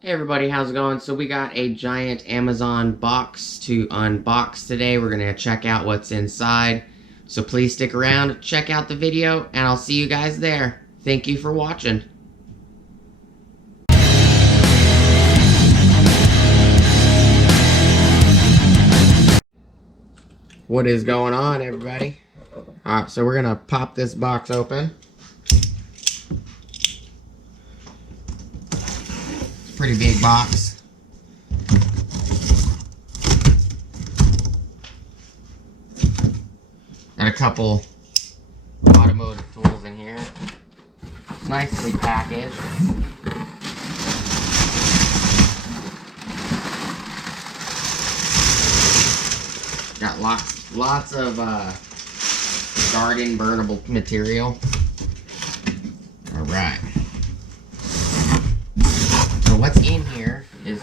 Hey everybody, how's it going? So we got a giant Amazon box to unbox today. We're going to check out what's inside. So please stick around, check out the video, and I'll see you guys there. Thank you for watching. What is going on, everybody? Alright, so we're going to pop this box open. It's a pretty big box. Got a couple automotive tools in here. Nicely packaged. Got lots of garden burnable material. Alright. So what's in here is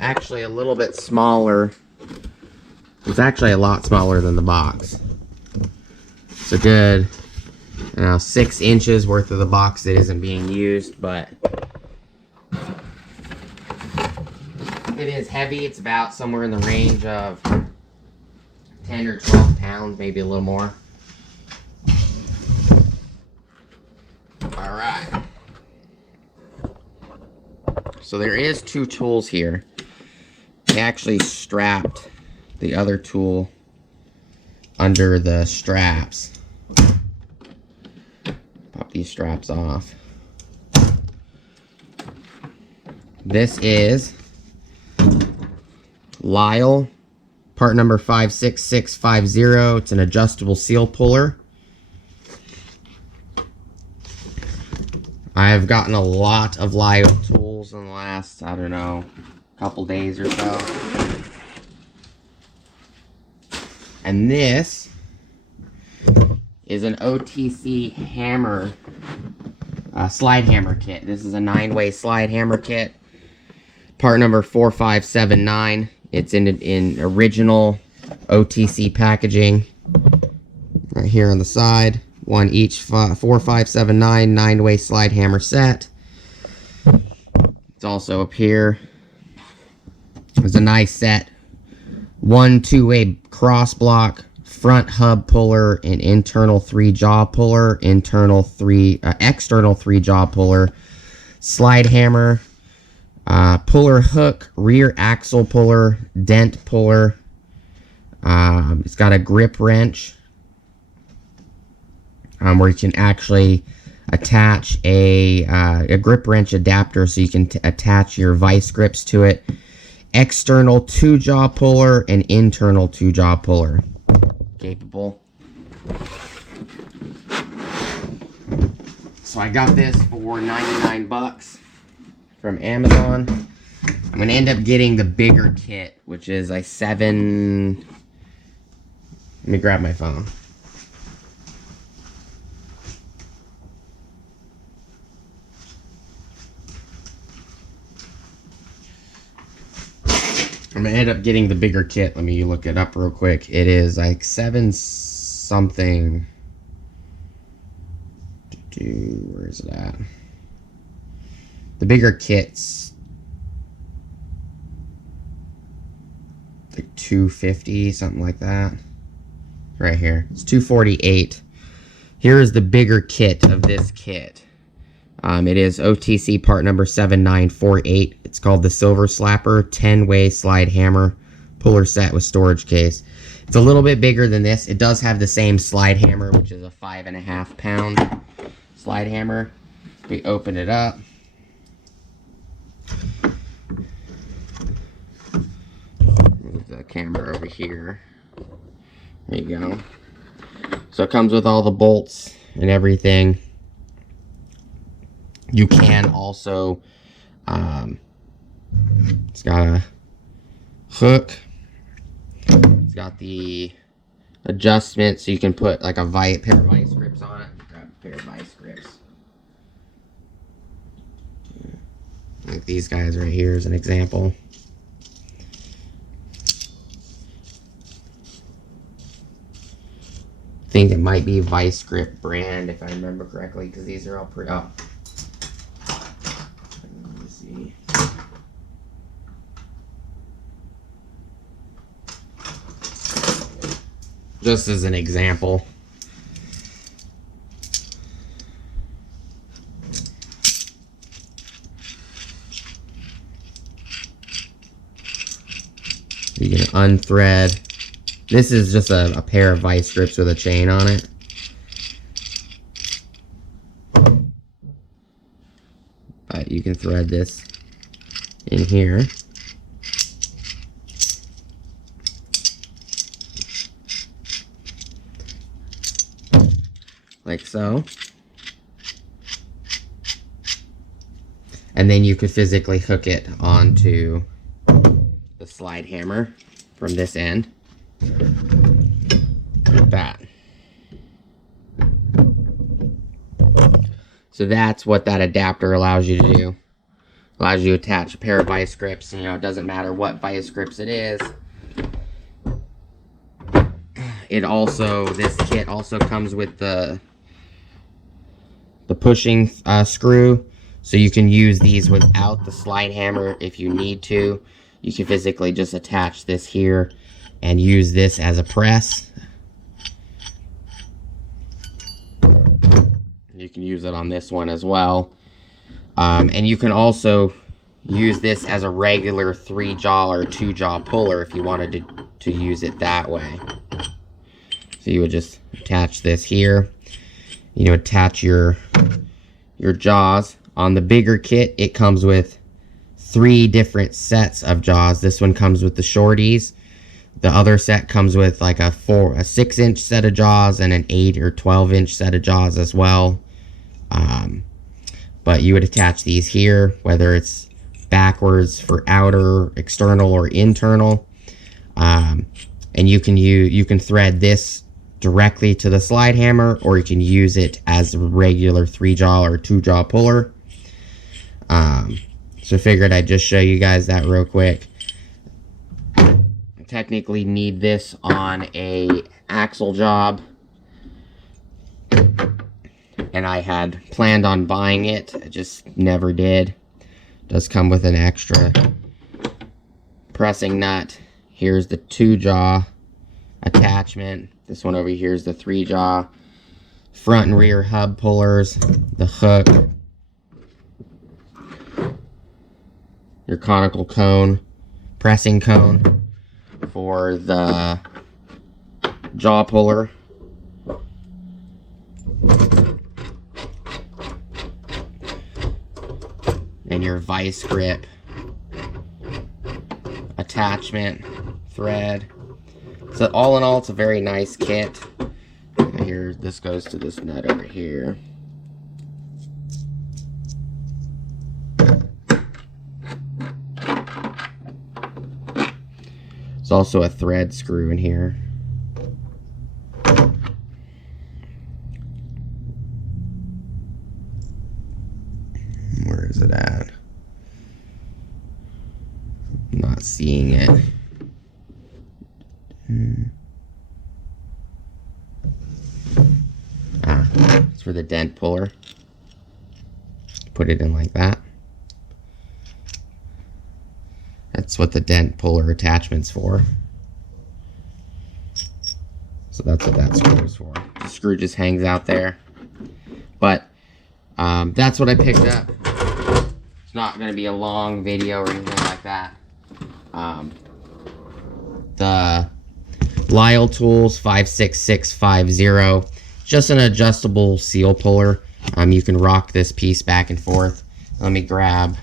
actually a little bit smaller. It's actually a lot smaller than the box. It's a good 6 inches worth of the box that isn't being used, but it is heavy. It's about somewhere in the range of 10 or 12 pounds, maybe a little more. Alright. So there is 2 tools here. I actually strapped the other tool under the straps. Pop these straps off. This is Lisle, part number 56650. It's an adjustable seal puller. I have gotten a lot of Lisle tools in the last, I don't know, couple days or so. And this is an OTC hammer, slide hammer kit. This is a 9-way slide hammer kit. Part number 4579. It's in original OTC packaging. Right here on the side. One each 4579 9-way slide hammer set. It's also up here. It's a nice set. 1 2-way cross block, front hub puller, and internal 3-jaw puller, external 3-jaw puller, slide hammer, puller hook, rear axle puller, dent puller. It's got a grip wrench where you can actually attach a grip wrench adapter so you can attach your vice grips to it. External 2-jaw puller and internal 2-jaw puller. Capable. So I got this for 99 bucks from Amazon. I'm going to end up getting the bigger kit, which is a 7... Let me grab my phone. I'm going to end up getting the bigger kit. Let me look it up real quick. It is like 7 something. Where is it at? The bigger kit's like 250, something like that. Right here. It's 248. Here is the bigger kit of this kit. It is OTC part number 7948. It's called the Silver Slapper 10-way slide hammer puller set with storage case. It's a little bit bigger than this. It does have the same slide hammer, which is a 5.5 pound slide hammer. We open it up. Move the camera over here. There you go. So it comes with all the bolts and everything. You can also, it's got a hook. It's got the adjustment so you can put like a pair of vice grips on it. Grab a pair of vice grips. Like these guys right here as an example. I think it might be Vice Grip brand if I remember correctly, because these are all pretty. Oh. Let me see. just as an example. You can unthread. This is just a pair of vice grips with a chain on it. But you can thread this in here. Like so. And then you could physically hook it onto the slide hammer from this end. Like that. So that's what that adapter allows you to do. Allows you to attach a pair of vice grips. You know, it doesn't matter what vice grips it is. It also, this kit also comes with the pushing screw. So you can use these without the slide hammer if you need to. You can physically just attach this here and use this as a press. You can use it on this one as well. And you can also use this as a regular 3-jaw or 2-jaw puller if you wanted to use it that way. So you would just attach this here. You know, attach your jaws. On the bigger kit, it comes with 3 different sets of jaws. This one comes with the shorties. The other set comes with like a 6-inch set of jaws and an 8 or 12-inch set of jaws as well. But you would attach these here, whether it's backwards for outer, external, or internal. And you can thread this directly to the slide hammer, or you can use it as a regular 3-jaw or 2-jaw puller. So I figured I'd just show you guys that real quick. I technically need this on a axle job, and I had planned on buying it. I just never did. It does come with an extra pressing nut. Here's the 2-jaw attachment. This one over here is the 3-jaw. Front and rear hub pullers, the hook, your conical cone, pressing cone for the jaw puller. And your vice grip attachment, thread. So all in all, it's a very nice kit. Here, this goes to this nut over here. There's also a thread screw in here. Where is it at? I'm not seeing it. It's for the dent puller. Put it in like that. That's what the dent puller attachment's for. So that's what that screw is for. The screw just hangs out there. But that's what I picked up. It's not going to be a long video or anything like that. The Lisle Tools 56650. Just an adjustable seal puller. You can rock this piece back and forth. Let me grab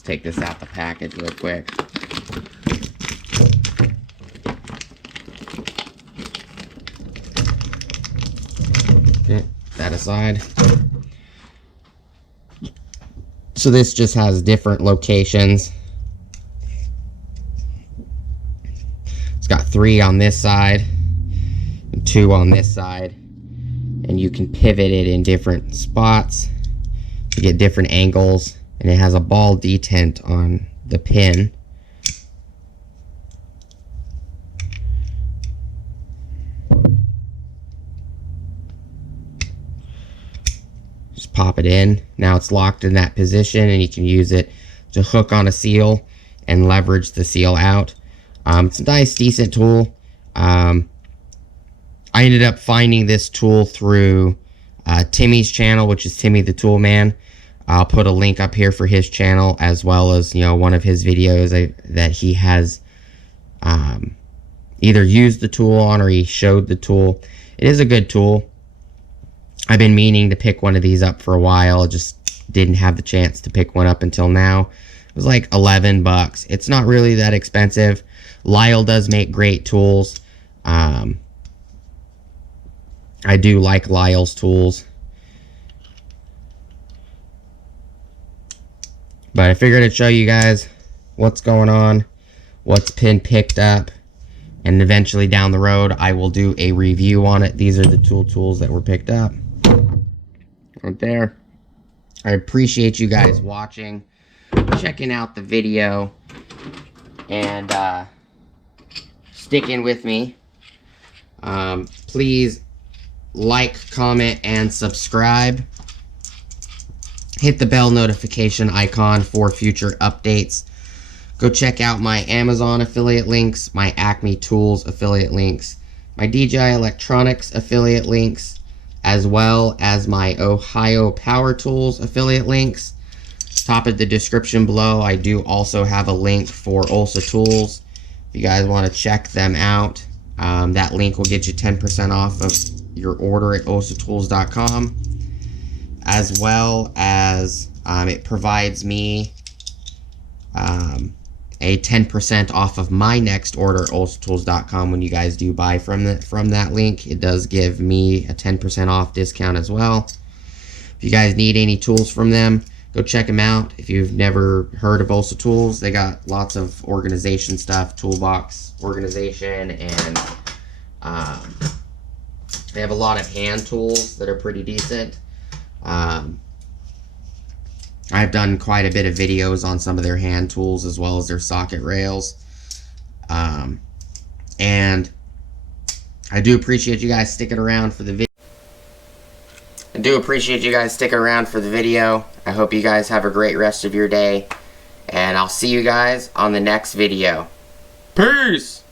just take this out the package real quick. Okay, that aside. So this just has different locations. It's got 3 on this side and 2 on this side, and you can pivot it in different spots to get different angles, and it has a ball detent on the pin. Just pop it in. Now it's locked in that position, and you can use it to hook on a seal and leverage the seal out. It's a nice, decent tool. I ended up finding this tool through Timmy's channel, which is Timmy the Tool Man. I'll put a link up here for his channel, as well as, you know, one of his videos that he has either used the tool on or he showed the tool. It is a good tool. I've been meaning to pick one of these up for a while. Just didn't have the chance to pick one up until now. It was like 11 bucks. It's not really that expensive. Lisle does make great tools. I do like Lisle's tools. But I figured I'd show you guys what's going on, what's been picked up, and eventually down the road I will do a review on it. These are the tools that were picked up. Right there. I appreciate you guys watching, checking out the video, and sticking with me. Please like, comment, and subscribe. Hit the bell notification icon for future updates. Go check out my Amazon affiliate links, my Acme Tools affiliate links, my DJI Electronics affiliate links, as well as my Ohio Power Tools affiliate links. Top of the description below, I do also have a link for OLSA Tools. If you guys want to check them out, that link will get you 10% off of your order at olsatools.com. As well as it provides me a 10% off of my next order at olsatools.com. When you guys do buy from that link, it does give me a 10% off discount as well. If you guys need any tools from them, go check them out. If you've never heard of OLSA Tools, they got lots of organization stuff, toolbox organization, and they have a lot of hand tools that are pretty decent. I've done quite a bit of videos on some of their hand tools as well as their socket rails. And I do appreciate you guys sticking around for the video. I hope you guys have a great rest of your day, and I'll see you guys on the next video. Peace!